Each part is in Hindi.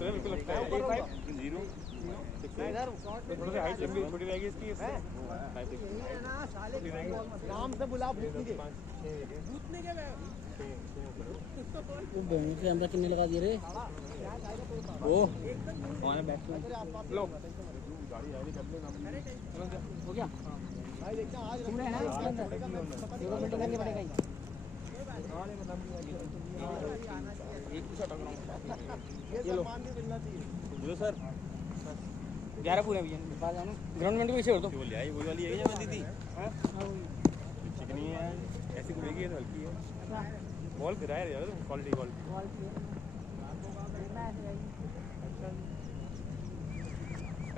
बिल्कुल लगता है 0 थोड़ा सा हाइट लंबी छोटी रहेगी इसकी नाम से बुला भूतने के के अंदर कितने लगा दिए रे वो हमारे बैक लो हो गया भाई देखना आज तुमने है इसके अंदर मिनट करके पड़ेगा ये सामान भी मिलना चाहिए जो सर 11 पूरे भैया ग्राउंड में पीछे हो तो वो ले आई वही वाली है क्या दीदी हां चिकनी है ऐसी गुड़ेगी है तो हल्की है बॉल गिराया यार क्वालिटी बॉल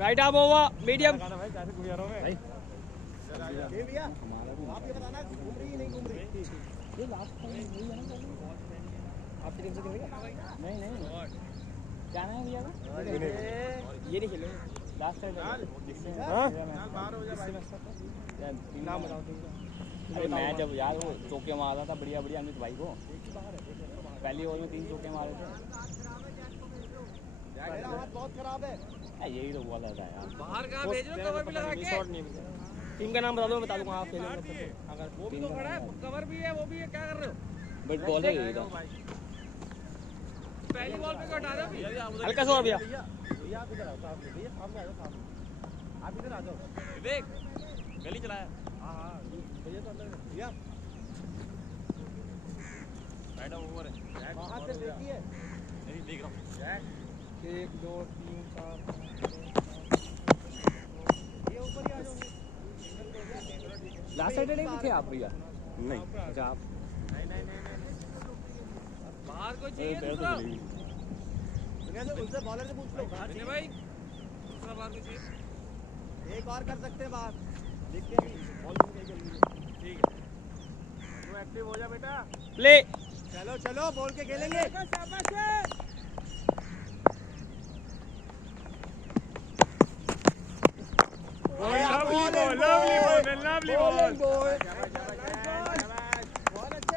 राइट आप ओवर मीडियम भाई कैसे घूम रहा हूं मैं भाई ये भैया आप ये बताना घूम रही है नहीं घूम रही ये लास्ट टाइम वही है ना आप टीम से खेलेंगे नहीं जाना है भैया ये नहीं खेलेंगे लास्ट टाइम हां बाहर हो जा भाई नाम बताओ अरे मैं जब यार वो चौके मारा था बढ़िया अमित भाई को पहली ओवर में 3 चौके मारे थे मेरा हाथ बहुत खराब है यही तो बोला था यार बाहर कहां भेजो कवर भी लगा के शॉट नहीं टीम का नाम बता दो मैं बता दूंगा आप खेलोगे अगर वो भी तो खड़ा है कवर भी है वो भी है क्या कर रहे हो बट बॉल है ये तो पहली बॉल पे को हटा दो अभी हल्का सा भैया भैया आप इधर आओ सामने भैया सामने आ जाओ सामने आप इधर आ जाओ विवेक गली चलाया हां भैया तो अंदर भैया राइट ओवर है बाहर से देखिए नहीं देख रहा हूं 1 2 3 4 ये ऊपर ही आ जाओ लास्ट सैटरडे भी थे आप भैया नहीं अच्छा आप नहीं बाहर कोई चाहिए दूसरा उनसे बॉलर से पूछ लो विनय भाई दूसरा बाहर कोई चाहिए एक और कर सकते हैं बाहर देखते हैं बॉल जल्दी ठीक है तू एक्टिव हो जा बेटा प्ले चलो चलो बोल के खेलेंगे शाबाश लवली बॉल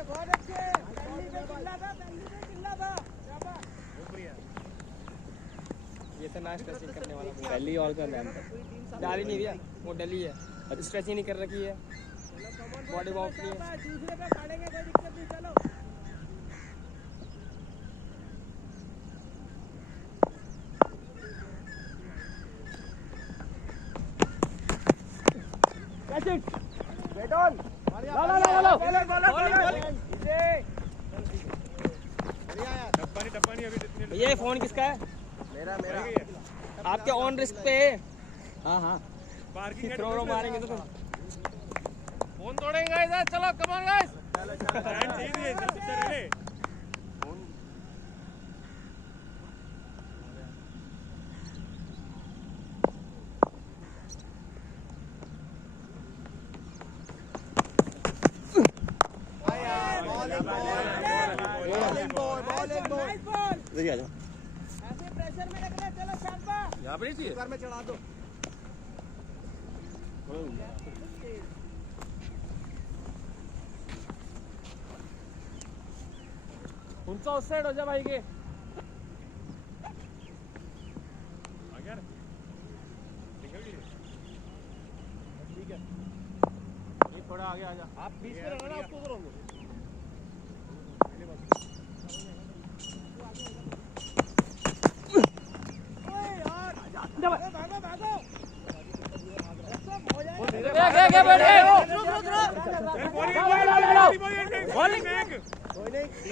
बहुत अच्छे दिल्ली में चिल्ला था ये तो नाश्ता स्ट्रेचिंग करने वाला पहली ऑल का मैन डाली नहीं भैया वो डली है स्ट्रेचिंग नहीं कर रखी है बॉडी वॉक की है दूसरे पे काटेंगे कोई दिक्कत नहीं चलो गेट ऑन ला टप्पा नहीं अभी जितने भैया ये फोन किसका है मेरा आपके ऑन रिस्क पे हाँ पार्किंग थ्रो मारेंगे तो फोन तोड़ेंगे गाइस चलो कम ऑन गाइस चाहिए चल ऐसे प्रेशर में रख ले चलो शाबा यहां पे चाहिए ऊपर में चढ़ा दो उनका उस साइड हो जा भाई के ठीक है ये थोड़ा आगे आ जा आप बीच में रहना उसको करो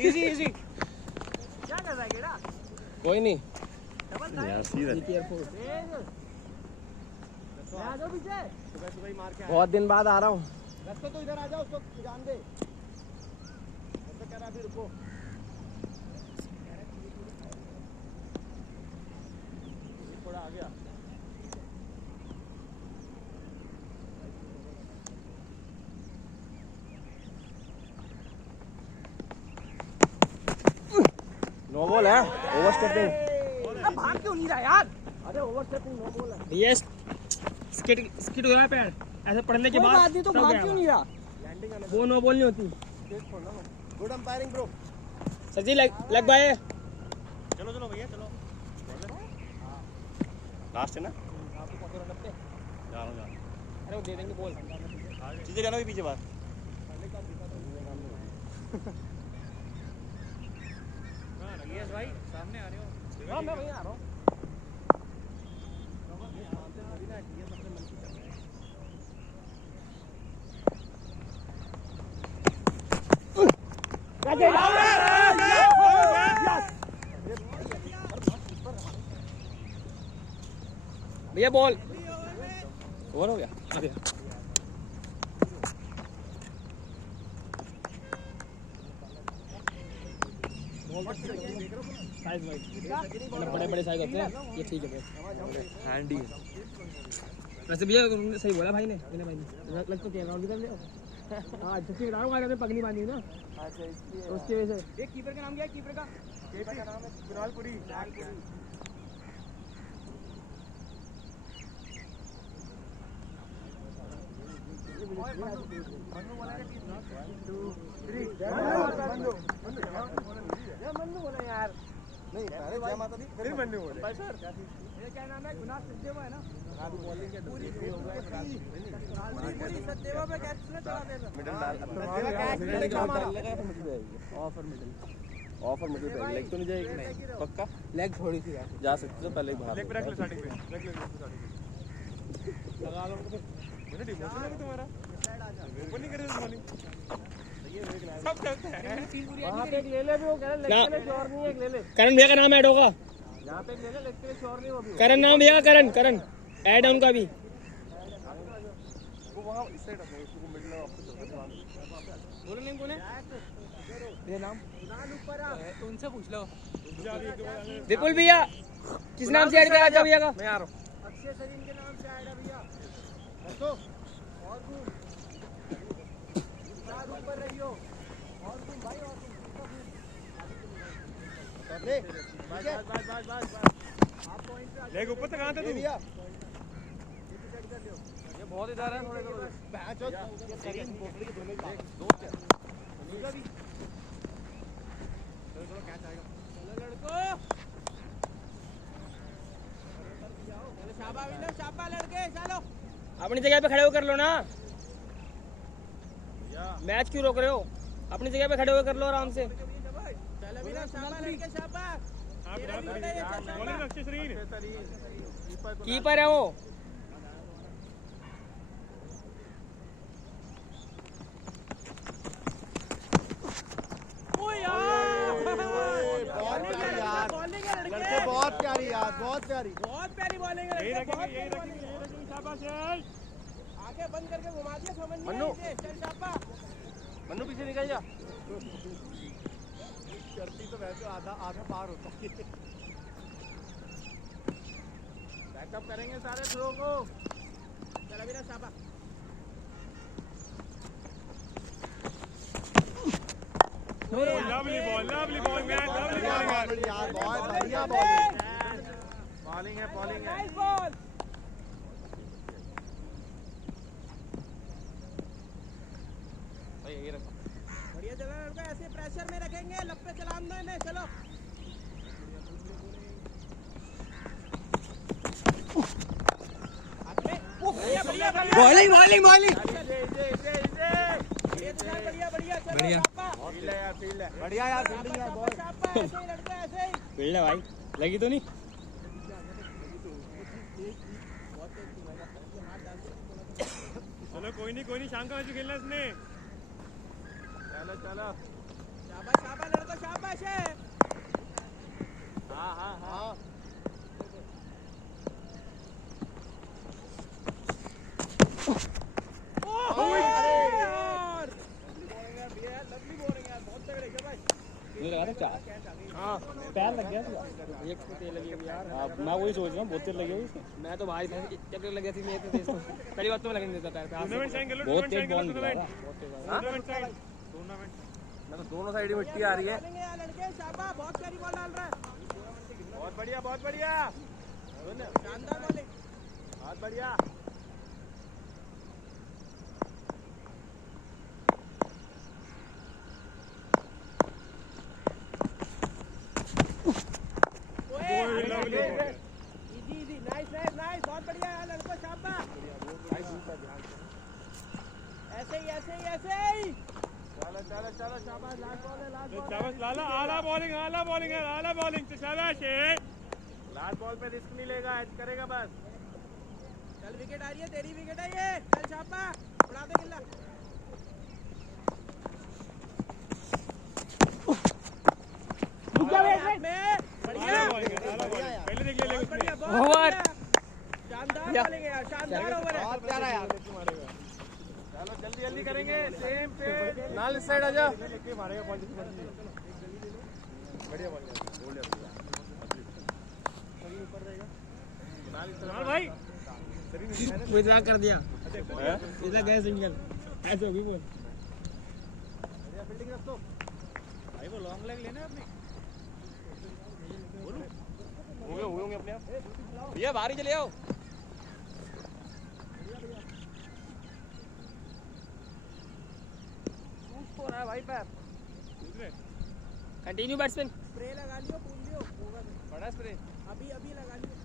इजी कोई नहीं यार सीधा बहुत दिन बाद आ रहा हूँ रखो तो इधर आ जाओ उसको जान दे ऐसा कह रहा अभी रुको थोड़ा आ गया नो बॉल है ओवर स्टेपिंग भाग क्यों नहीं रहा यार अरे ओवर स्टेपिंग नो बॉल है ये स्किट हो रहा है पैर ऐसे पढ़ने के बाद तो भाग क्यों नहीं रहा वो नो बॉल नहीं होती गुड अंपायरिंग ब्रो। सर जी लग बाय। चलो चलो भैया चलो। लास्ट है ना? जा रहा हूँ। अरे वो दे देंगे बॉल। चीजें जाना भी पीछे बाहर। यस भाई सामने आ रहे हो। हाँ मैं वहीं आ रहा हूँ। भैया बॉल ओवर हो गया। साइज बड़े बड़े साइज होते हैं ये ठीक है भाई हैंडी है। वैसे भैया सही बोला भाई ने लग तो कह रहा हूँ हाँ जैसे बता रहा हूँ आज पगड़ी बांधी ना तो उसकी वजह से। एक कीपर का नाम क्या है? कीपर का नाम है कुणालपुरी। मन्नू बोला यार नहीं पहले जय माता दी फिर मन्नू बोले। सर ये क्या नाम है? गुनाह सचदेवा है ना? बॉलिंग के पूरी सचदेवा पे कैच ना चला देना। मिडिल डाल। ऑफर मिडिल पे लेग तो नहीं जाएगी? नहीं पक्का लेग थोड़ी सी जा सकते तो पहले बाहर। लेग पे रख ले स्टार्टिंग पे। रख ले स्टार्टिंग पे। लगा लो फिर। मेरा डिमोशन है तुम्हारा। ओपन नहीं कर रहे बॉलिंग। सब करते हैं। वहाँ पे एक ले ले भी वो कह रहा लेग के लिए श्योर नहीं है। एक ले ले। करण भैया का नाम ऐड होगा यहाँ पे। एक ले ले लेग के लिए श्योर नहीं वो भी। करण नाम भैया का करण ऐड है उनका भी। वो वहां इस साइड अपने इसको मिडिल ऑफ पे चलता है। बोलो नेम कौन है? ये नाम उनसे पूछ लो। विपुल भैया किस नाम से ऐड करा था भैया का? मैं आ रहा हूं। अक्षय सरीन के नाम से आएगा भैया। रखो और घूम ऊपर रहियो और घूम भाई और घूम ले बस आप पॉइंट पे लेग ऊपर तक कहां था तू? भैया ये बहुत इधर है थोड़े को बैच और सरीन पोपड़ी के दोनों ही दो क्या चलो कैच आएगा। चलो लड़को शाबा लड़के चलो अपनी जगह पे खड़े होकर लो ना। मैच क्यों रोक रहे हो? अपनी जगह पे खड़े होकर कर लो आराम से। बॉलिंग अक्षय शरीर। कीपर है वो। बहुत प्यारी यार बहुत प्यारी बॉलिंग है। यही रखेंगे शाबाश है। आंखें बंद करके घुमा दिया समझ नहीं मन्नू। आई इसे। चल शाबा मन्नू पीछे निकल जा। करती तो वैसे आधा आधा पार होता है। बैकअप करेंगे सारे थ्रो को। चल अभी ना शाबा lovely ball man lovely bowling यार बहुत बढ़िया बॉलिंग बॉलिंग है नाइस बॉल। भाई यही रखो। बढ़िया चला लड़का। ऐसे प्रेशर में रखेंगे लप्पे चलान दो इन्हें। चलो बॉलिंग बॉलिंग बॉलिंग बढ़िया यार फील्डिंग यार बहुत फील्ड है भाई। लगी तो नहीं? चलो कोई नहीं शाम का मैच खेलना इसने। चलो चलो शाबाश लड़को शाबाश है। हाँ मुझे लगा था चार। पैर लग गया था। एक को तेल लगी हुई यार। मैं वही सोच रहा हूँ बहुत तेल लगी हुई इसमें। मैं तो भाई चक्कर लग गया थी मेरे तो इसको पहली बात तो मैं लगने देता पैर पे। टूर्नामेंट साइन कर लो। बहुत तेज बॉल टूर्नामेंट निकला था। टूर्नामेंट मैं तो दोनों साइड मिट्टी आ रही है। लड़के शाबाश बहुत प्यारी बॉल डाल रहा है। बहुत बढ़िया बहुत बढ़िया। शानदार बॉलिंग बहुत बढ़िया। Easy easy nice nice nice बहुत बढ़िया यार लड़को शाबाश ऐसे ही ऐसे ही ऐसे ही चलो चलो चलो शाबाश लास्ट बॉल है लास्ट बॉल शाबाश लाला आला बॉलिंग है आला बॉलिंग से शाबाश लास्ट बॉल पे रिस्क नहीं लेगा एज करेगा बस चल विकेट आ रही है तेरी विकेट है ये चल छापा उड़ा दे गिल्ला बढ़िया पहले देख ले बढ़िया ओवर शानदार बॉलिंग है यार शानदार ओवर है बहुत प्यारा यार चलो जल्दी जल्दी करेंगे सेम पे नाल इस साइड आ जा लेके मारेगा बॉल जिसकी मर्जी बढ़िया बॉल नाल भाई विड्रॉ कर दिया इधर गए सिंगल ऐसे होगी बोल फील्डिंग रखो भाई वो लॉन्ग लेग लेना है अपने होंगे अपने आप भैया बाहर ही चले आओ हो रहा है भाई पैर कंटिन्यू बैट्समैन स्प्रे लगा लियो पूल लियो होगा बड़ा स्प्रे अभी अभी लगा लियो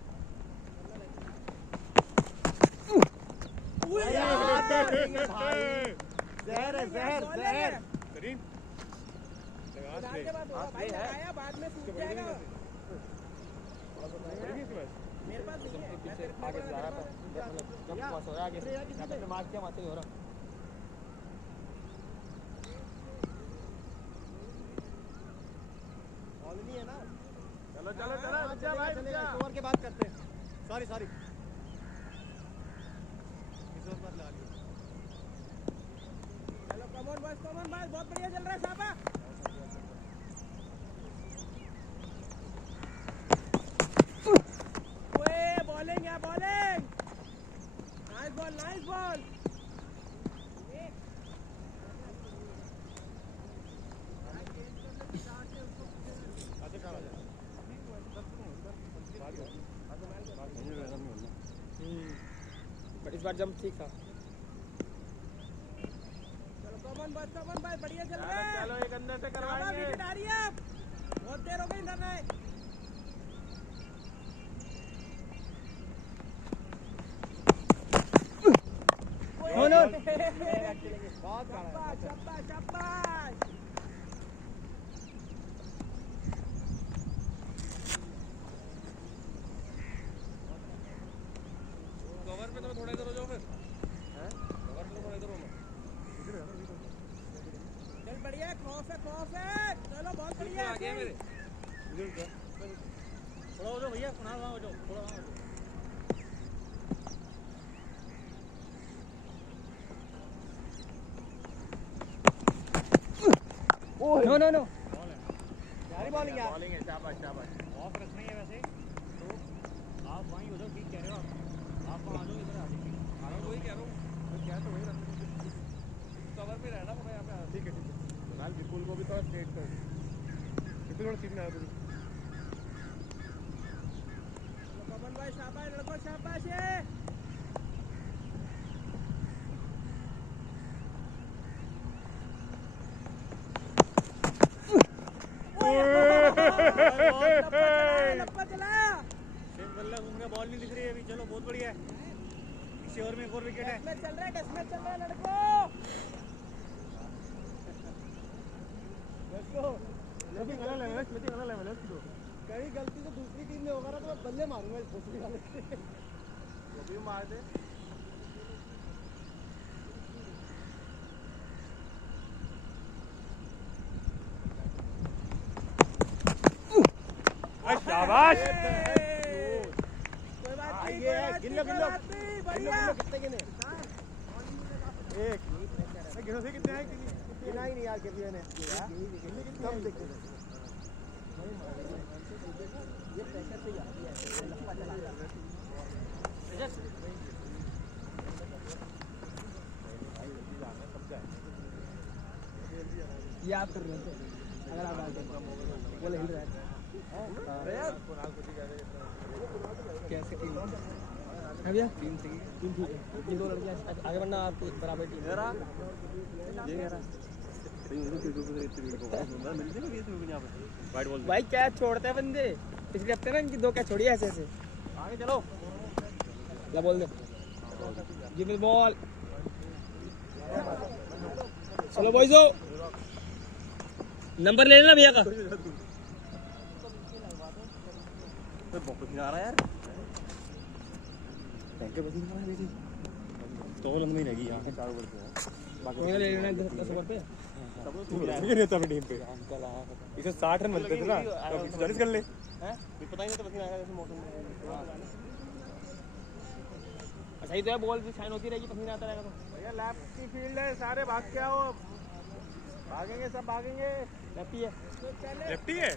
जहर है जहर जहर करीम लगाने के बाद होगा भाई लगाया बाद में सूख जाएगा मेरे पास नहीं है मैं तेरे आगे जा रहा था जब पास हो रहा आगे यहां पे मार के मारते हो रहा बॉल नहीं है ना चलो चलो चलो अच्छा भाई चलेगा ओवर के बाद करते हैं सॉरी सॉरी इस ओवर पर लगा लियो चलो कम ऑन बॉयज बहुत बढ़िया चल रहा है शाबा ओए बॉलिंग है बॉलिंग नाइस बॉल बट इस बार जंप ठीक था चलो कम ऑन बॉयज बढ़िया चल रहा है चलो एक अंदर से शाबा करवाएंगे विकेट आ रही है अब बहुत देर हो गई इधर नहीं नो बहुत शाबाश कवर पे तो थोड़ा इधर हो जाओ फिर कवर पे थोड़ा इधर हो चल बढ़िया खौफ है चलो बहुत बढ़िया आ गया मेरे थोड़ा हो जाओ भैया वहाँ हो जाओ थोड़ा वहाँ हो जाओ नो यारी बॉलिंग है शाबाश शाबाश ऑफ रखनी है वैसे तो आप वहीं हो जाओ ठीक कह रहे हो आप वहाँ आ जाओ इधर आ जाइए आ रहा हूँ वही कह रहा हूँ क्या तो वही रखना कवर पे रहना पड़ेगा यहाँ पे ठीक है फिलहाल विपुल को भी तो स्ट्रेट कर विपुल थोड़ा सीधे आ तुम कमन भाई शाबाश लड़को शाबाश है लप्पा चला शेख बल्ला घूमने बॉल नहीं दिख रही है अभी चलो बहुत बढ़िया है इसी ओवर में एक और विकेट है टेस्ट मैच चल रहा है लड़को स्मिथिंग अलग लेवल है कहीं गलती से दूसरी टीम में होगा ना तो मैं बल्ले मारूंगा इस दूसरी वाले से वो भी मार दे शाबाश कोई बात नहीं ये है गिल्लो गिल्लो बढ़िया कितने गिने एक गिनो से कितने आए गिना ही नहीं यार किसी ने कम देख ये प्रेशर से आती है लंबा चला ये आप कर रहे हो अगर आप डालते हैं वो हिल रहा है कैसे टीम है भैया टीम ठीक है ये दो लड़कियां आगे बढ़ना आपकी बराबर टीम ये कह रहा वाइट बॉल भाई क्या छोड़ते हैं बंदे पिछले हफ्ते ना इनकी 2 कैच छोड़ी ऐसे ऐसे। आगे चलो। क्या बोल दे, गिव मी बॉल। चलो बॉयजो, नंबर ले लेना भैया का। बहुत पसीना आ रहा है यार। टैंकर पसीना आ रहा है मेरी। तो लंबी रहेगी यहाँ से 4 ओवर पे। बाकी ले लेना 10 ओवर पे। मुझे नहीं था टीम पे। इसे 60 रन मिलते थे ना, तो 140 कर ले। हैं? पता ही नहीं था पसीना आएगा जैसे मौसम में। सही तो है, बॉल भी शाइन होती रहेगी, पसीना आता रहेगा तो। भैया लेफ्ट की फील्ड है, सारे भाग के आओ। भागेंगे सब भागेंगे। लेफ्टी है। लेफ्टी है?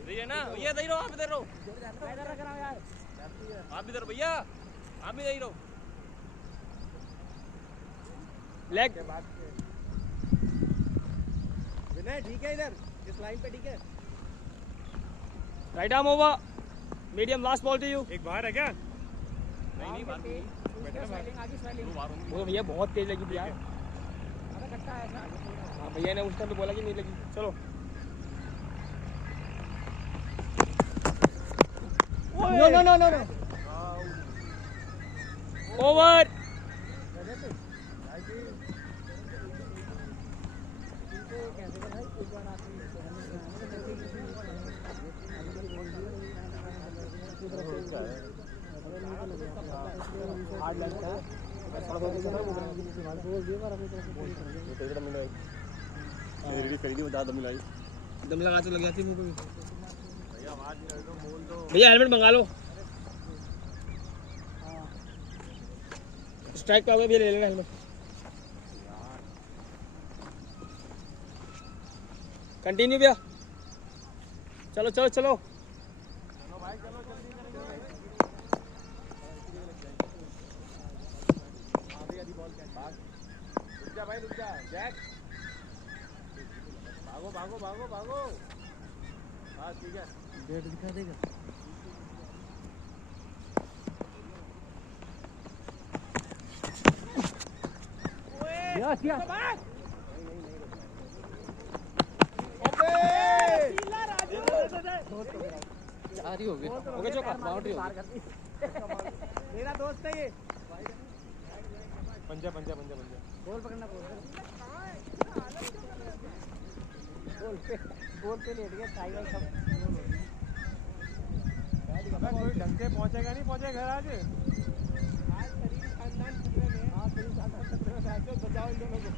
अबे ये ना भैया दे रहो, आप इधर रहो, आप इधर भैया, आप भी दे रहो। लेग। विनय ठीक है इधर इस लाइन पे, ठीक है। Right arm over, medium, last ball to you. एक बाहर है क्या? नहीं बात नहीं, वो तो भैया बहुत तेज लगी थी यार। हाँ भैया ने उस टाइम पे बोला कि नहीं लगी। चलो no no no no no, over. दम लगा तो लग जाती मुंह पे भी। भैया हेलमेट मंगा लो। स्ट्राइक पे आ गए भैया, ले लेना हेलमेट। कंटिन्यू भैया, चलो चलो चलो। भाई रुक जा जैक, भागो भागो भागो भागो। हाँ ठीक है, डेट दिखा देगा। यस यस, चार ही हो गए, जो बाउंड्री हो गई। मेरा दोस्त है ये। पंजा पंजा पंजा पंजा। बॉल पकड़ना, बॉल पे लेट गया टाइगर सब। कोई ढंग से पहुंचेगा नहीं, पहुंचे घर आज। शरीफ खानदान खतरे में। हाँ शरीफ खानदान खतरे में, बचाओ इन दोनों को।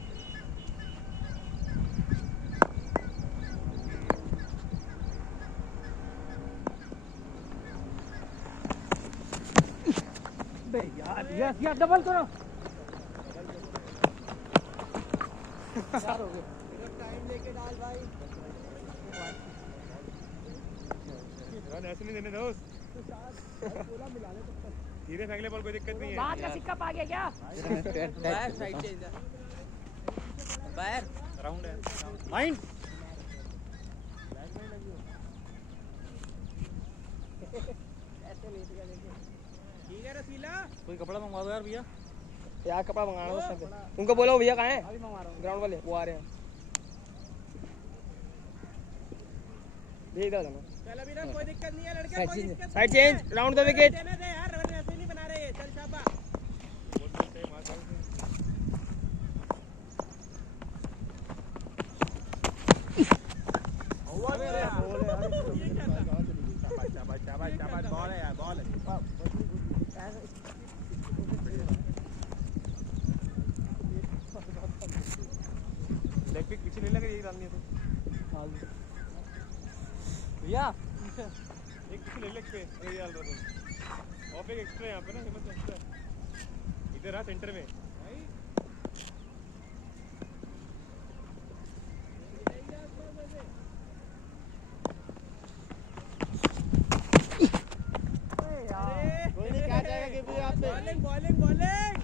यार यस यार, डबल करो। टाइम लेके डाल भाई। ऐसे नहीं देने दोस्त, धीरे फेंक ले बॉल, कोई दिक्कत नहीं है। बाहर का सिक्का पा गया क्या? बाहर साइड चेंज, बाहर राउंड है माइंड। ठीक है रसीला, कोई कपड़ा मंगवा दो यार भैया। यार कपड़ा मंगाना है उससे। उनको बोलो भैया कहाँ है? ग्राउंड वाले वो आ रहे हैं। भेज दो जाना। चल अभी ना, कोई दिक्कत नहीं है लड़के। Side change, round the wicket. देने दे यार, रन ऐसे नहीं बना रहे। चल शाबा। शाबाश बॉल है यार, बॉल है। लेग पिक पीछे ले लगा, यही डालनी है तो भैया एक पीछे ले लेग पे यही डाल रहा था। और एक एक्स्ट्रा यहाँ पे ना, फेमस एक्स्ट्रा इधर है सेंटर में। कोई नहीं, क्या जाएगा कि भी आप पे। बॉलिंग बॉलिंग बॉलिंग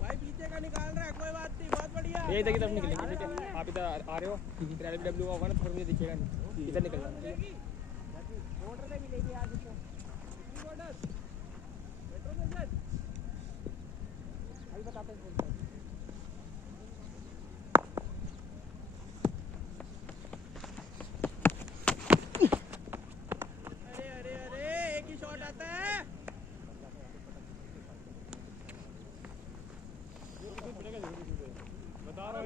भाई, पीछे का निकाल रहा है, कोई बात नहीं, बहुत बढ़िया। ये इधर की तरफ निकलेंगे, ठीक है? आप इधर आ रहे हो, फिर LBW होगा ना तो फिर मुझे दिखेगा नहीं, इधर निकल जाना। बॉर्डर पे मिलेगी आज इसको। बॉर्डर मेट्रो स्टेशन अभी बताते हैं। बहुत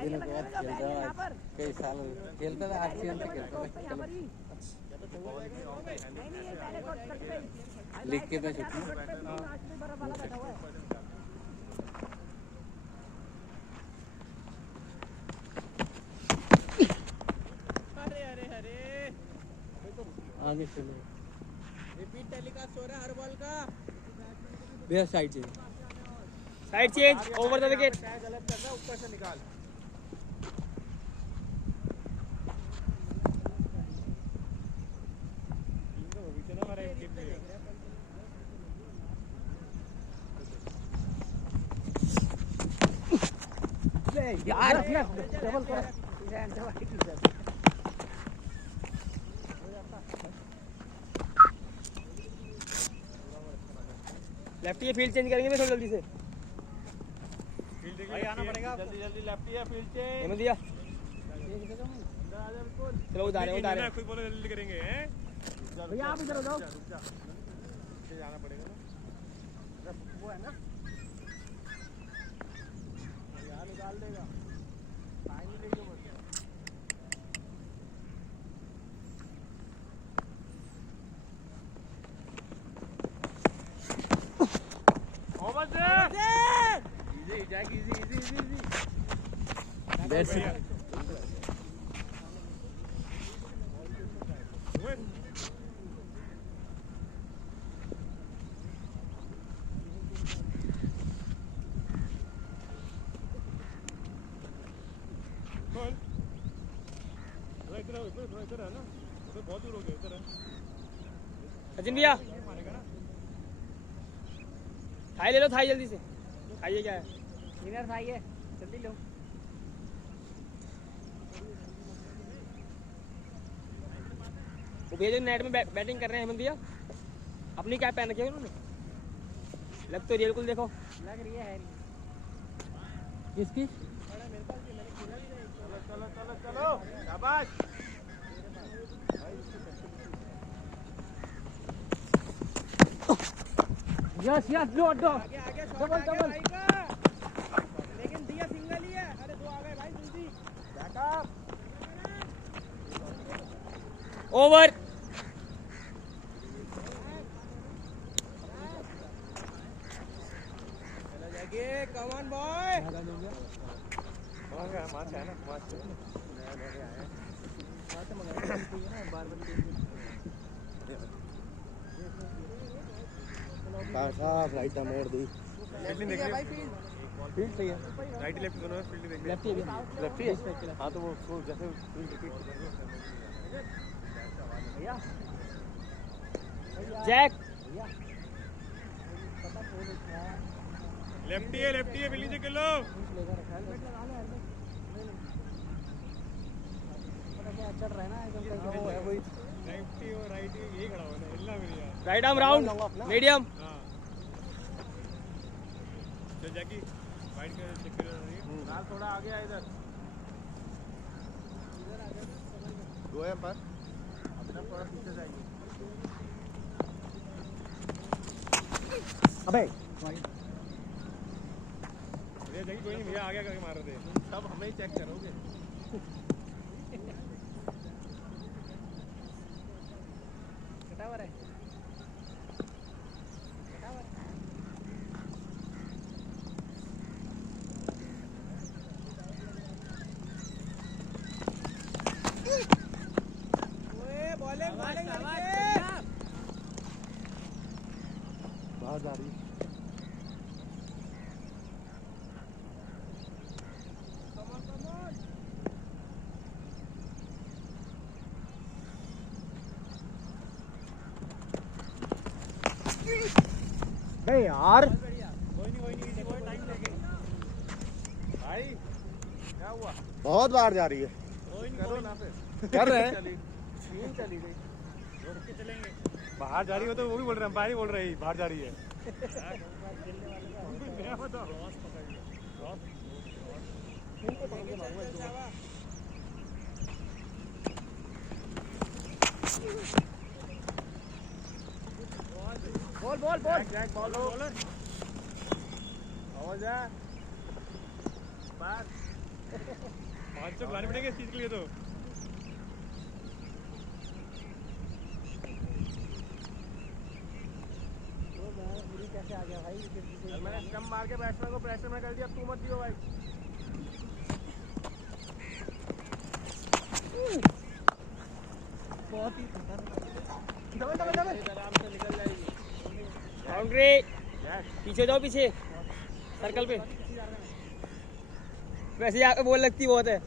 दिनों के बाद खेल रहा है, कई साल खेलता था, आरसीएम से खेलता था, लीग के मैच होती अरे आगे चलो। रिपीट टेलीकास्ट हो रहा है हर बॉल का। भैया साइड से side change over the wicket. गलत कर रहा है, ऊपर से निकाल। यार डबल कर। लेफ्टी फील्ड चेंज करेंगे मैं थोड़ा जल्दी से। भाई आना पड़ेगा, जल्दी जल्दी लेफ्टी है, फील्ड चेंज। हिम्मत दिया चलो उतारे उतारे खुद बोलो जल्दी करेंगे हैं। भैया आप इधर हो जाओ। जाना पड़ेगा ना, वो है ना यार निकाल देगा। पानी लेके बस ओवर से easy jack easy easy easy easy. That's इधर है ना, उधर बहुत दूर हो गया, इधर है। सचिन भैया थाई ले लो, थाई जल्दी से। खाइए क्या है डिनर खाइए जल्दी लो। वो भैया जो नेट में बैटिंग कर रहे हैं हेमंत भैया, अपनी कैप पहन रखी है उन्होंने, लग तो बिल्कुल देखो लग रही है। किसकी? चलो चलो चलो, शाबाश। यस यस लो अड्डो आगे आगे डबल डबल। लेकिन दिया सिंगल ही है। अरे दो आ गए भाई जल्दी। ओवर। चलो जाके कम ऑन बॉय। मार्च है ना, मार्च साहब राइट मोड़ दी। फील्डिंग देख लियो, फील्ड सही है। राइट लेफ्ट दोनों में फील्डिंग देख लियो। लेफ्टी है लेफ्टी है। हाँ तो वो जैसे फील्ड रिपीट जैक लेफ्टी है, बिल्ली से किलो। चढ़ रहा है ना एकदम। वो है वही। लेफ्टी और राइट यही खड़ा हुआ है, हिलना भी नहीं है। Right arm round medium. हाँ चल जैकी, वाइड का चेक कर रही है। लाल थोड़ा आगे आ इधर। दो है पर अभिनव थोड़ा पीछे जाएगी। अबे भैया जैकी कोई नहीं, भैया आगे करके मार रहे थे। सब हमें ही चेक करोगे। कटावर है बॉलिंग बॉलिंग बाहर जा रही है। नहीं यार कोई नहीं इजी कोई टाइम लेके। भाई क्या हुआ? बहुत बाहर जा रही है। कोई नहीं करो ना फिर। कर रहे हैं। चली गई। रोक के चलेंगे। बाहर जा रही हो तो वो भी बोल रहे हैं, अंपायर ही बोल रही बाहर जा रही है। नया बताओ। Ball ball ball jack ball bowler. आवाज है। सब लाने पड़ेंगे इस चीज के लिए तो कैसे आ गया भाई? मैंने स्टंप मार के बैट्समैन को प्रेशर में कर दिया, तू मत दियो भाई। बहुत ही आराम से निकल जाएगी। बाउंड्री, पीछे जाओ, पीछे सर्कल पे। वैसे यहाँ पे बॉल लगती बहुत है।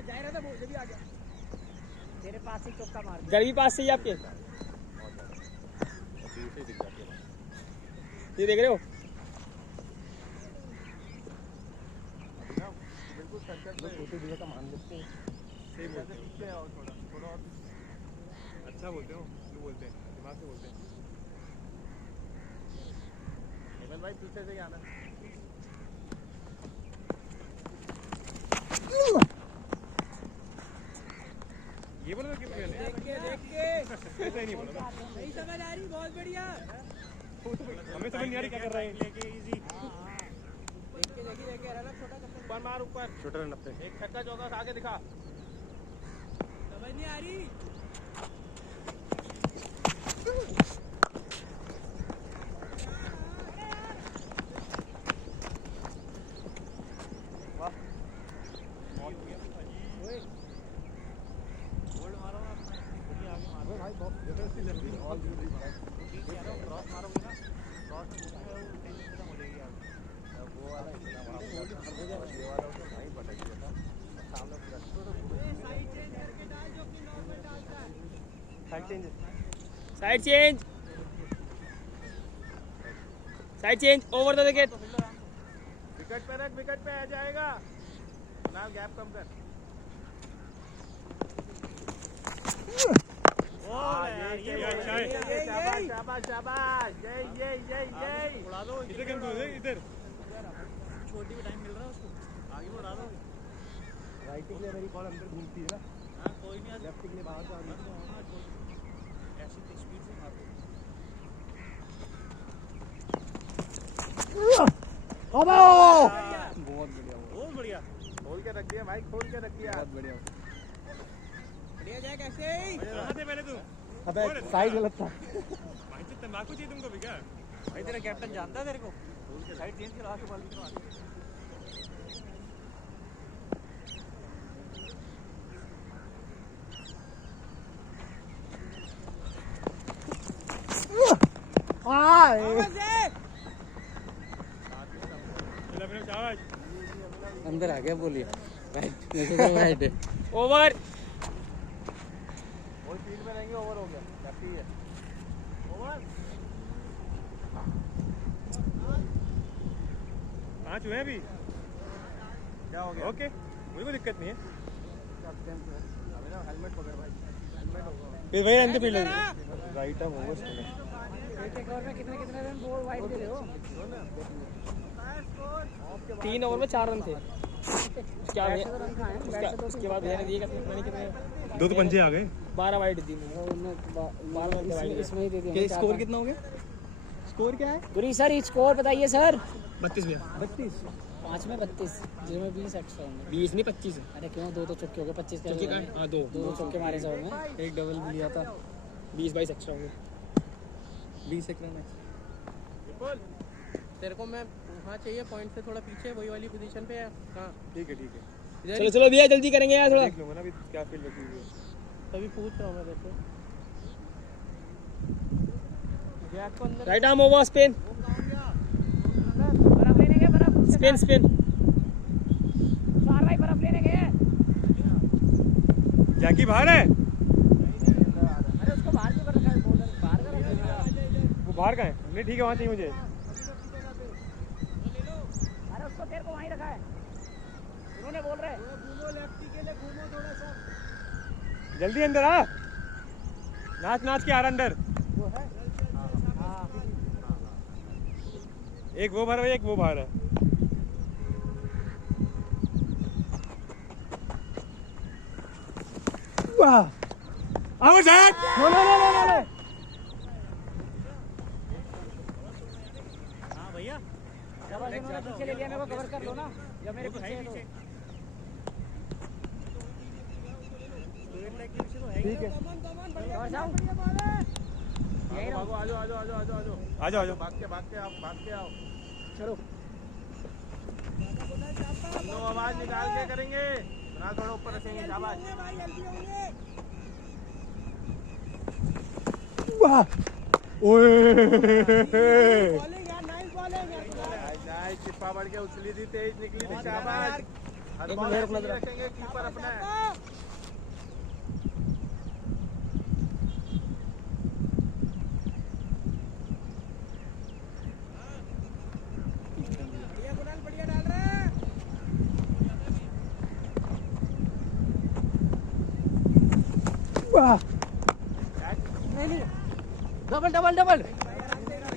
जा रहा था, मुझे भी आ गया। तेरे पास ही चौका मार दिया। घर भी पास से ही आपके, ये देख रहे हो? बिल्कुल सर्कल में छोटे दिए का मान लेते हैं। सही बोलते हैं, पीछे आओ थोड़ा और अच्छा बोलते हो, जो बोलते हैं दिमाग से बोलते हैं। हेमंत भाई पीछे से ही आना। ये बोला था कि मैंने देख के ऐसा ही नहीं बोला था। नहीं समझ आ रही, बहुत बढ़िया। हमें समझ नहीं आ रही क्या कर रहे हैं। लेके इजी देख के रन छोटा करते, ऊपर मार, ऊपर छोटा रन पे एक छक्का चौका आगे दिखा। समझ नहीं आ रही। Side change, side change, over the wicket. Wicket पे रख, विकेट पे आ जाएगा ना, गैप कम कर। अच्छा है। शाबाश शाबाश शाबाश, यही उड़ा दो इधर, गेम को इधर छोटी भी टाइम मिल रहा है उसको, आगे बढ़ा दो। राइट के लिए मेरी बॉल अंदर घूमती है ना, हाँ कोई नहीं, लेफ्ट के लिए बाहर तो आ रही है। ऐसी स्पीड से मारो। बहुत बढ़िया, बहुत बढ़िया, खोल के रख दिया भाई, खोल के रख दिया। बहुत बढ़िया। बढ़िया जाए कैसे ही। कहाँ थे पहले तू? अबे साइड गलत था। भाई तो तंबाकू चाहिए तुमको भी क्या? भाई तेरा कैप्टन जानता है तेरे को, साइड चेंज करा के बॉल निकलवा दे। चलो अपने शाबाश। अंदर आ गया, बोलिए राइट। ओवर, वो फील्ड में रहेंगे, ओवर हो गया, कैप्टी है ओवर। पाँच हुए अभी, क्या हो गया? ओके मुझे कोई दिक्कत नहीं है। अबे ना हेलमेट पकड़ भाई, हेलमेट होगा। फिर वही रन पे फील्ड होगी। Right of over spinner. एक ओवर में कितने कितने रन बोल वाइड दे रहे हो? 3 ओवर में 4 रन थे। क्या उसके बाद भैया ने दिए कितने? 2 तो पंजे आ गए। 12 वाइड दी, 12 वाइड इसमें ही दे दिया। क्या स्कोर कितना हो गया? स्कोर क्या है? गुरी सर स्कोर बताइए सर। 32 भैया। 32, 5 में 32, जिसमें 20 एक्स्ट्रा होंगे। 20 नहीं 25 है। अरे क्यों, 2 तो चौके हो गए, 25 चौके का है? हाँ, 2 2 चौके मारे सर में, एक डबल भी लिया था। 20-22 एक्स्ट्रा होंगे। 20 एक रन एक्स्ट्रा। तेरे को मैं वहाँ चाहिए पॉइंट से थोड़ा पीछे, वही वाली पोजीशन पे है। हाँ ठीक है ठीक है, इधर चलो चलो भैया, जल्दी करेंगे यार थोड़ा। देख लूंगा ना अभी क्या फील्ड लगी हुई है। तभी पूछ रहा हूँ मैं देखो। गैप को अंदर राइट आर्म ओवर स्पिन, बर्फ लेने गए, बर्फ स्पिन स्पिन। चार भाई बर्फ लेने गए। जैकी बाहर है, अरे उसको बाहर क्यों कर रखा है, बॉलर बाहर कर रखा है। वो बाहर का है। नहीं ठीक है, वहाँ चाहिए मुझे। अरे उसको तेरे को वहीं रखा है, उन्होंने बोल रहे घूमो, लेफ्टी के लिए घूमो थोड़ा सा। जल्दी अंदर आ, नाच नाच के आ रहा अंदर। वो है हाँ, एक वो बाहर है, एक वो बाहर है। आउट है। No no no no no. हाँ भैया, पीछे ले लिया, मेरे को कवर कर लो ना, या मेरे पीछे है तो। ठीक है और जाओ भागो, आ जाओ, आ जाओ भाग के आओ। चलो हम लोग आवाज निकाल के करेंगे ना, थोड़ा ऊपर रखेंगे। शाबाश। वाह ओए नाइस, चिप्पा बढ़ के उछली थी, तेज निकली थी। शाबाश। हर एक बॉल मिनट ऐसे रुकना ही जरा। रखेंगे, कीपर अपना है। बढ़िया डाल रहा है। वाह नहीं डबल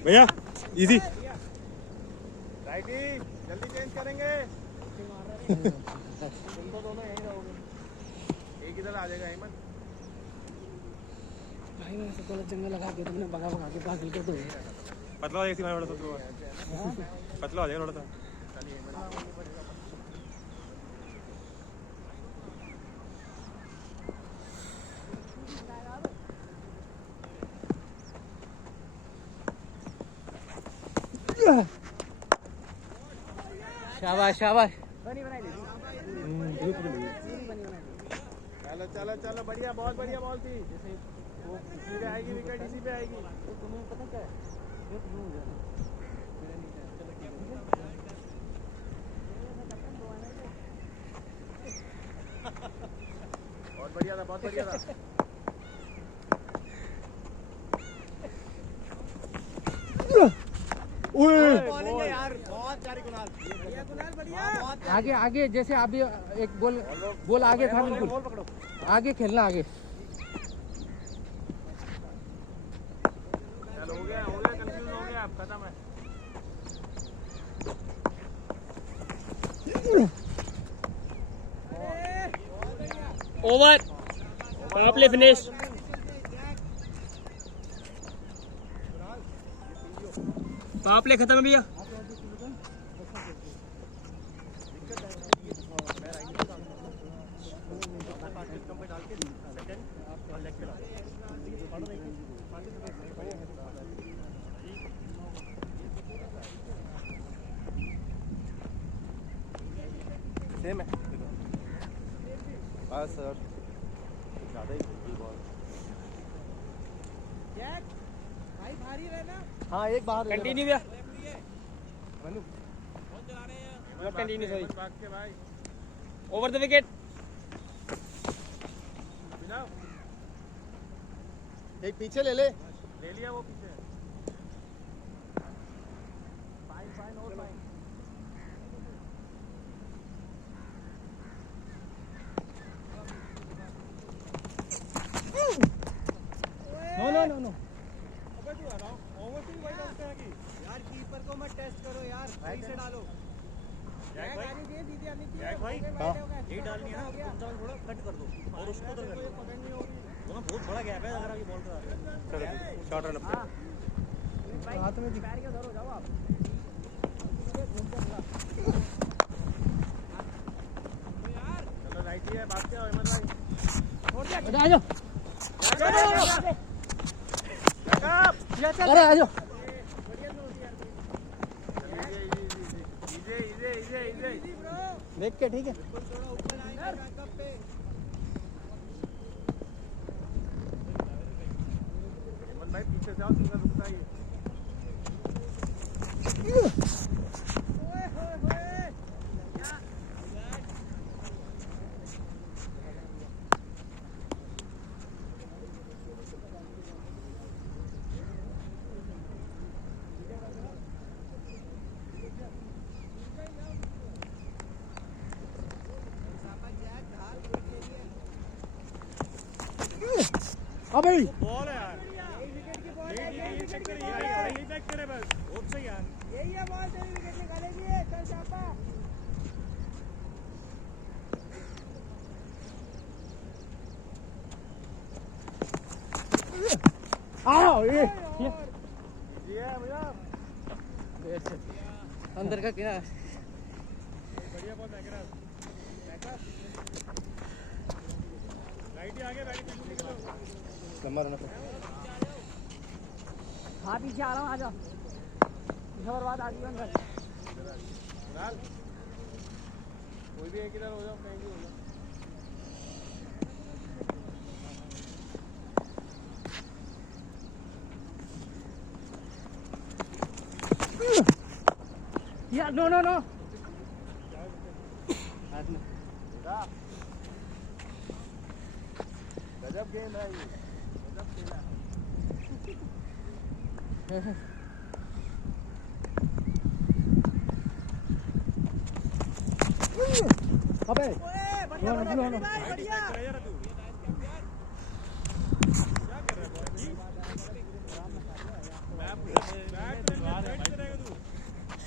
भैया इजी राइटी, जल्दी चेंज करेंगे। तुम तो दोनों यहीं रहोगे, एक इधर आ जाएगा हेमंत। भाई मैंने सबको अलग जंगल लगा के तुमने भगा के पागल कर दो। पतला हो जाएगा थोड़ा सा, पतला हो जाएगा थोड़ा सा। शाबाश शाबाश चलो बढ़िया, बहुत बढ़िया बॉल थी। वो इसी पे आएगी विकेट, इसी पे आएगी। तुम्हें पता क्या है बहुत बढ़िया था, बहुत बढ़िया था। ओए यार बहुत प्यारी कुणाल, बढ़िया। आगे आगे जैसे अभी एक बोल आगे था, बिल्कुल आगे खेलना आगे। चलो हो गया, कंफ्यूज हो गया, अब खत्म है। ओवर आप ले फिनिश। पाप ले खत्म है भैया। सेम है बस सर, ज़्यादा ही बॉल। भाई भारी रहना। हाँ एक बाहर कंटिन्यू भैया, कंटिन्यू सॉरी। भाग के भाई, ओवर द विकेट। एक पीछे ले लिया वो पीछे। फाइन और फाइन। नो यार कीपर को मत टेस्ट करो यार, सही से डालो। जैक भाई, यही डालनी है ना, तुम थोड़ा कट कर दो और उसको उधर कर दो। वो बहुत बड़ा गैप है अगर आप ये बॉल कर। चलो शॉर्ट रन अपना। हाथ में पैर के धरो, जाओ आप। चलो राइट ही है, भाग के आओ हेमंत भाई। आ जाओ अरे आ जाओ। देख के ठीक है। हेमंत भाई पीछे से आओ, सिंगल रुकता ही है। अब भाई बॉल है यार, यही चक्कर यही चक्कर है बस। बहुत सही यार, यही है बॉल, तेरी विकेट निकालेगी। चल चापा। आओ ये भैया अंदर का क्या बढ़िया बॉल बैक राइट ही आगे बैटिंग निकलो लंबा रहना हाँ पीछे आ रहा हूँ, आजा खबर बात आ गई अंदर। फिलहाल कोई भी एक इधर हो जाओ, कहीं भी हो जाओ। यार नो नो नो गजब गेम है ये, गजब खेला अबे बढ़िया बढ़िया बढ़िया।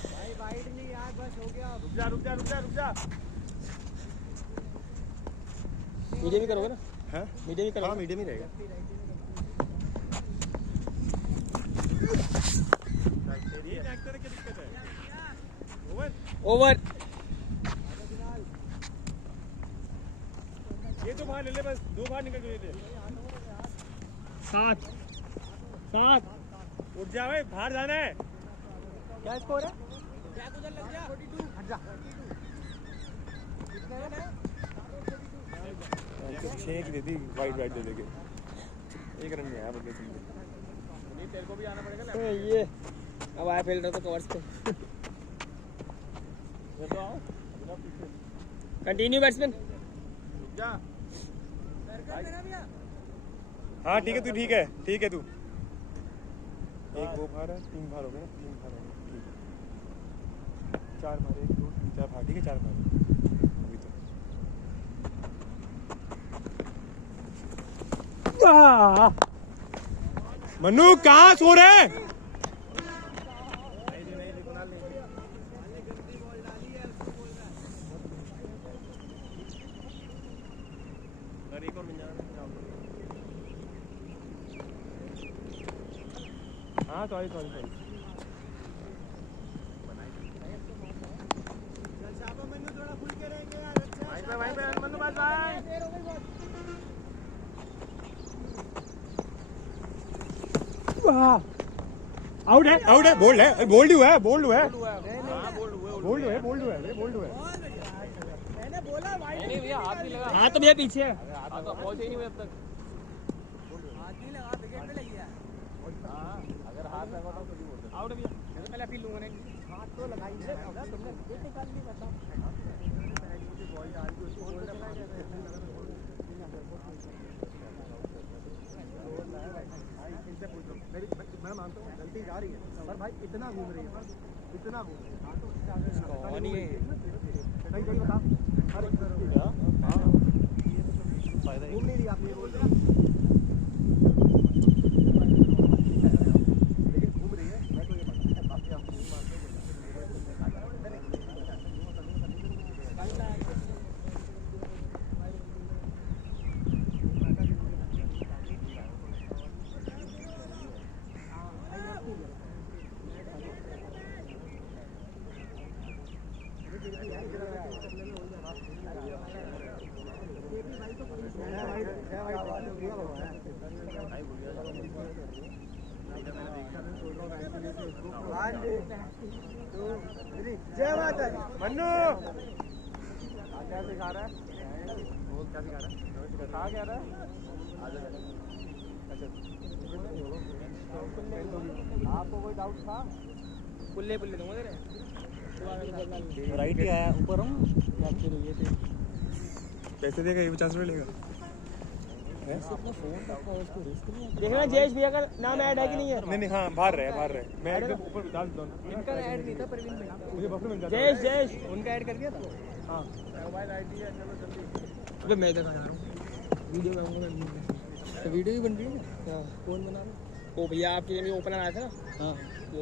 भाई वाइड नहीं यार, बस हो गया। रुक जा रुक जा रुक जा रुक जा। मीडियम ही करोगे ना? हाँ मीडियम ही करोगे? हाँ मीडियम ही रहेगा। ये एक्टर की दिक्कत है। ओवर ओवर ये तो बाहर ले ले, बस 2 बाहर निकल गए थे। 7 7 उठ जा भाई, बाहर जाना है। क्या स्कोर है? क्या उधर लग गया? 42 हट जा। 6 की दे दी, वाइड वाइड दे देंगे। 1 रन में आया बंदे से। नहीं तेरे को भी आना पड़ेगा ना। ये अब आया फील्डर तो कवर्स पे। ये तो आओ कंटिन्यू बैट्समैन। रुक जा। हाँ ठीक है तू, ठीक है तू। 1 2 बाहर है, 3 बाहर हो गए ना, 3 बाहर हो गए, ठीक है। 4 मारे, 1 2 3 4 बाहर, ठीक है 4 मारे अभी तो। मनु कहाँ सो रहे हैं? एक और मिल जाना। हाँ सॉरी चल शाबा मन्नू, थोड़ा खुल के रहेंगे यार। अच्छा वहीं पे मन्नू बस भाई। आउट है बोल्ड है, बोल्ड हुआ है, बोल्ड हुआ है, हाँ बोल्ड हुए बोल्ड हुआ है, बोल्ड हुआ है। मैंने बोला वाइड नहीं भैया, हाथ भी लगा। हाँ तो भैया पीछे है। हाथ तो पहुंचे ही नहीं हुए अब तक। हाथ नहीं लगा, विकेट पे लगी है। हाँ अगर हाथ लगा तो भी बोल दे। आउट भैया। पहले अपील लूंगा नहीं। हाथ तो लगाई है तुमने, एक निकाल ली बताओ। मैं मानता हूँ गलती जा रही है, पर भाई इतना घूम रही है, इतना घूम रही है। कहीं बता, अरे घूम नहीं रही, आप ये बोल रहे हैं। लेकिन घूम रही है, मैं तो ये मानता हूँ, बाकी आप नहीं मानते। जय माता दी। मन्नू क्या सिखा रहा है? बोल क्या सिखा रहा है? सिखा क्या रहा है? अच्छा आपको कोई डाउट था? पुल्ले पुल्ले दूंगा तेरे। राइट ही आया ऊपर हूँ, पैसे देगा ये 50 रुपये लेगा। देखना जयेश भैया का नाम ऐड है कि नहीं है? नहीं हाँ बाहर रहे मैं एकदम ऊपर डाल दूँ। इनका ऐड नहीं था प्रवीण में। मुझे बफर मिल जाता। जयेश उनका ऐड कर दिया था। हाँ मोबाइल आईडी है, चलो जल्दी। अबे मैं दिखा रहा हूँ वीडियो में। तो वीडियो भी बन रही है ना? कौन बना रहा है? वो भैया आपके लिए ओपनर आया था ना? हाँ वो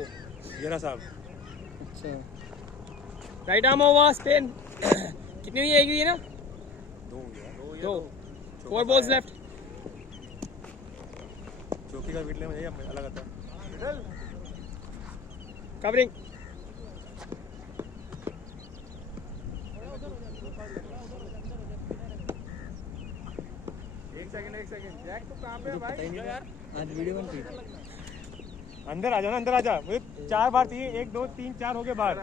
येरा साहब। अच्छा राइट आर्म ओवर स्पिन। कितनी हुई एक हुई है ना? 2 4 बॉल्स लेफ्ट। चौकी का विकेट लेने में अलग आता है। कवरिंग एक सेकंड जैक तो कहां पे है भाई यार आज वीडियो बन रही अंदर आ जा ना, अंदर आ जा। मुझे 4 बार चाहिए, 1 2 3 4 हो गए बाहर।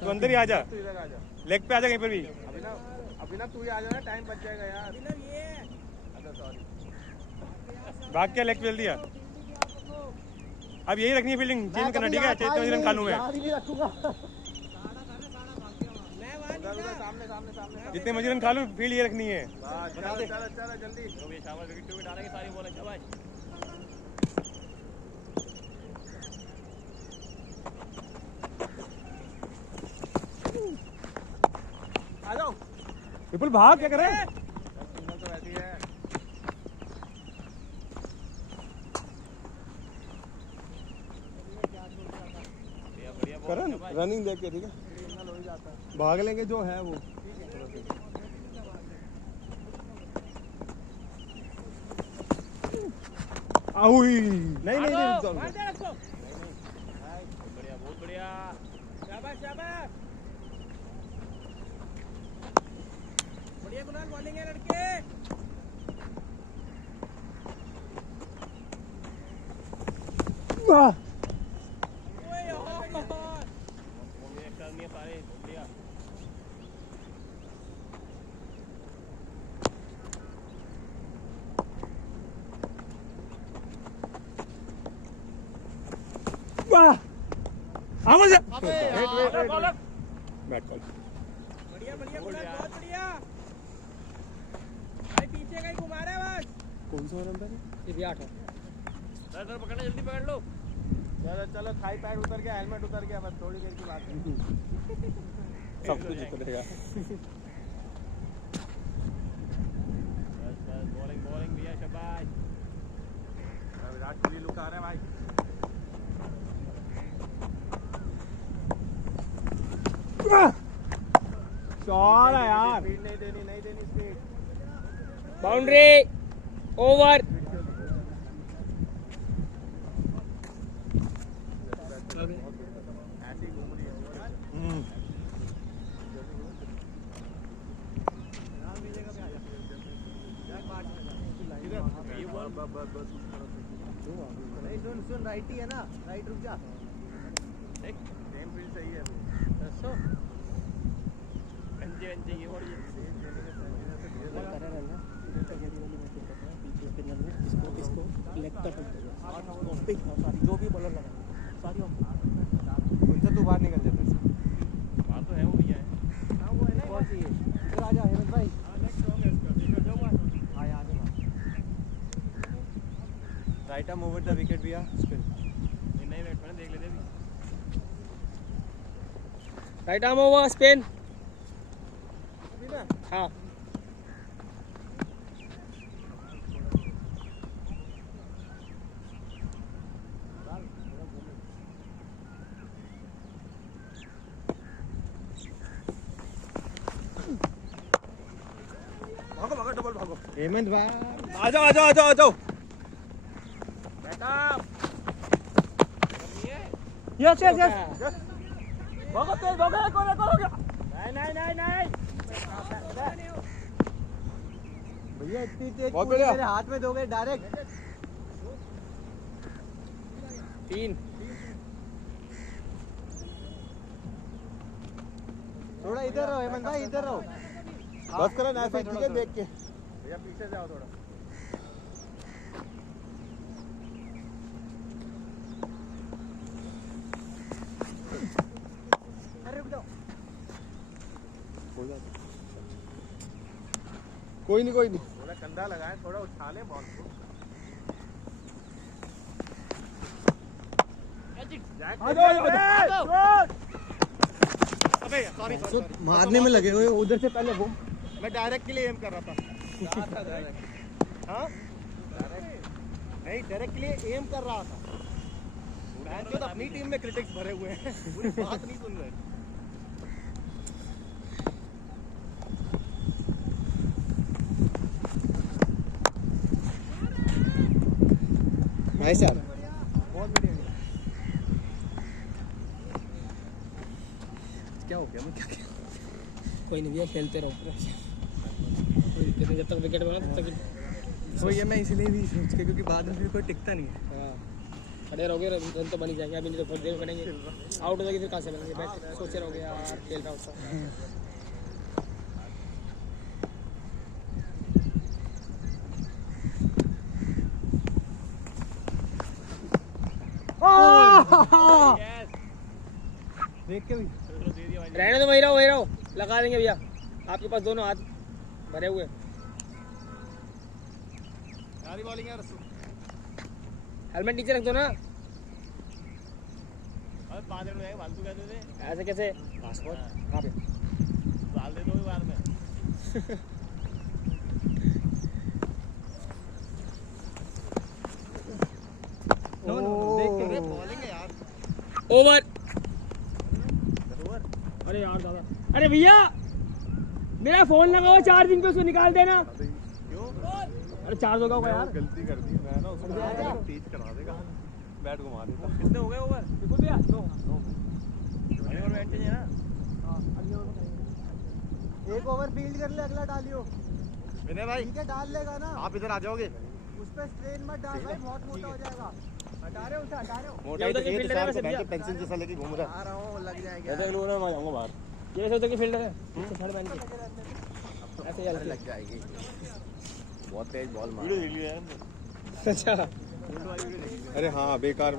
तू अंदर ही आ जा, तू इधर आ जा लेग पे आ जा कहीं पर भी। अभी ना तू ही आ जाना, टाइम बच जाएगा यार। अभिनव ये अच्छा सॉरी भाग के लेग पे जल्दी आ। अब यही रखनी है फील्डिंग, चेंज करना ठीक है। चेंज रन खा लूं मैं। सामने सामने सामने जितने मर्जी रन खा लूं, फील्ड ये रखनी है। चलो चलो चलो जल्दी तो ये शाबाश, विकेट टू डालेंगे सारी बॉल है शाबाश। आ जाओ। विपुल भाग, क्या कर रहे हैं? तो ऐसी है बढ़िया बॉल करण रनिंग देख के ठीक है, भाग लेंगे जो है वो। आउई नहीं नहीं नहीं रुक जाओ। बढ़िया, बहुत बढ़िया। शाबाश शाबाश, बढ़िया कुणाल, बॉलिंग है लड़के। वाह, एक्स्ट्रा नहीं है सारे, बढ़िया। वाह, आवाज वेट बैट कॉल। बढ़िया बढ़िया कुणाल, बहुत बढ़िया भाई। पीछे का ही घुमा रहा है बस। कौन सा नंबर है? ये भी 8 है। सर पकड़ना, जल्दी पकड़ लो। चलो चलो, थाई पैड उतर गया, हेलमेट उतर गया, बस थोड़ी देर की बात है। सब कुछ उतरेगा। बस बस, बॉलिंग बॉलिंग भैया, शाबाश। विराट कोहली लुक आ रहा है भाई। शॉट है यार। स्पीड नहीं देनी, नहीं देनी स्पीड। Boundary over. ऐसी घूम रही है। नहीं सुन सुन, राइट ही है ना, राइट रुक जा। सेम फील्ड सही है अभी। अंजे अंजे ये और ये जो भी बॉलर लगा सारी उनसे तू बाहर निकल जाता है। बात तो है वो भैया है। हाँ वो है ना, कौन सी है? इधर आ जा हेमंत भाई। हाँ यहाँ से right arm over the wicket भैया, स्पिन। नहीं नहीं, बैट्समैन देख लेते अभी। Right arm over spin. अभी ना हाँ भागो भागो, डबल भागो। हेमंत भाई, आ जाओ आ जाओ आ जाओ आ जाओ। Yes yes yes. भागो तेज भागो, एक और हो गया। नहीं नहीं नहीं भैया इतनी तेज बहुत पूरी बढ़िया। मेरे हाथ में दोगे डायरेक्ट। 3 थोड़ा इधर रहो हेमंत भाई, इधर रहो। बस करो ना, ऐसे ठीक है देख के। भैया पीछे जाओ थोड़ा। अरे रुक जाओ। कोई नहीं कोई नहीं। थोड़ा कंधा लगाएं, थोड़ा उछालें बॉल को। आ जाओ आ जाओ। अबे सॉरी सॉरी, मारने में लगे हुए, उधर से पहले वो मैं डायरेक्ट के लिए एम कर रहा था। हाँ नहीं, डायरेक्ट के लिए एम कर रहा था। मैं तो अपनी टीम में क्रिटिक्स भरे हुए हैं, पूरी बात नहीं सुन रहे। भाई साहब, बहुत बढ़िया। क्या हो गया, मैं क्या किया? कोई नहीं भैया, खेलते रहो। कोई दिक्कत नहीं, जब तक विकेट बना तब तक वो ये मैं इसलिए भी सोच के क्योंकि बाद में फिर कोई टिकता नहीं है। हाँ खड़े रहोगे रन तो बन ही जाएंगे, अभी नहीं तो थोड़ी देर में बनेंगे, आउट हो जाएगी फिर कहाँ से बनेंगे, बैठ सोचे रहोगे यार खेल रहा होता। देख के भी रहने दो, वही रहो, लगा देंगे भैया, आपके पास दोनों हाथ भरे हुए। यारी बॉलिंग है रसू। हेलमेट नीचे रख दो ना, अब बाद में आएगा फालतू कहते थे। ऐसे कैसे पासपोर्ट कहाँ पे डाल दे दो बाद में। देख के बॉलिंग है यार। ओवर। अरे यार दादा, अरे भैया मेरा फोन लगाओ चार्जिंग पे, उसको निकाल देना। क्यों? अरे चार्ज होगा यार। गलती कर दी मैं ना, उसको तेज करा देगा, बैट घुमा देता। कितने हो गए ओवर? बिल्कुल भैया नो। अगले ओवर में एंट्री है ना? एक ओवर फील्ड कर ले, अगला डालियो। विनय भाई ठीक है डाल लेगा ना। आप इधर आ जाओगे। उस पे स्ट्रेन मत डाल भाई, बहुत मोटा हो जाएगा। हटा रहे हो उसे, हटा रहे हो। ये उधर की फील्डर है वैसे भैया, पेंसिल जैसा लेके घूम रहा है। आ रहा हूं, लग जाएगा। ऐसे अगले ओवर में आ जाऊंगा बाहर। ये वैसे उधर की फील्डर है, पीछे छड़ पहन के ऐसे ही लग जाएगी। बहुत तेज बॉल मार। वीडियो देख लिया यार। अच्छा अरे हाँ बेकार